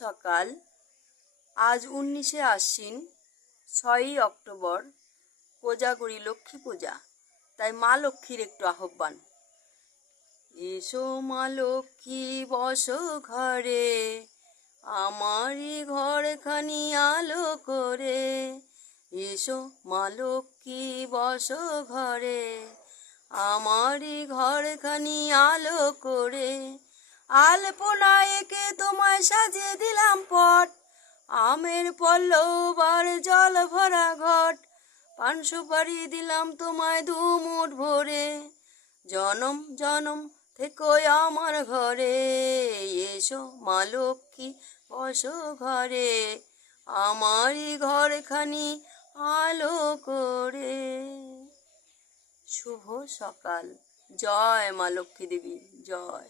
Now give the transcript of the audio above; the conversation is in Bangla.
সকাল। আজ 19শে আশ্বিন, 6ই অক্টোবর, কোজাগরী লক্ষ্মী পূজা। তাই মা লক্ষ্মীর একটু আহ্বান। এসো মা লক্ষ্মী বসো ঘরে, আমারই ঘরখানি আলো করে। এসো মা লক্ষ্মী বসো ঘরে, আমারই ঘরখানি আলো করে। আলপনা এঁকে তোমায় সাজিয়ে দিলাম পট, আমের পল্লব আর জল ভরা ঘট। পান সুপারি দিলাম তোমায় দুমুঠ ভরে, জনম জনম থেকো আমার ঘরে। এসো মা লক্ষ্মী বসো ঘরে, আমারই ঘরখানি আলো করে। শুভ সকাল। জয় মা লক্ষ্মী দেবী, জয়।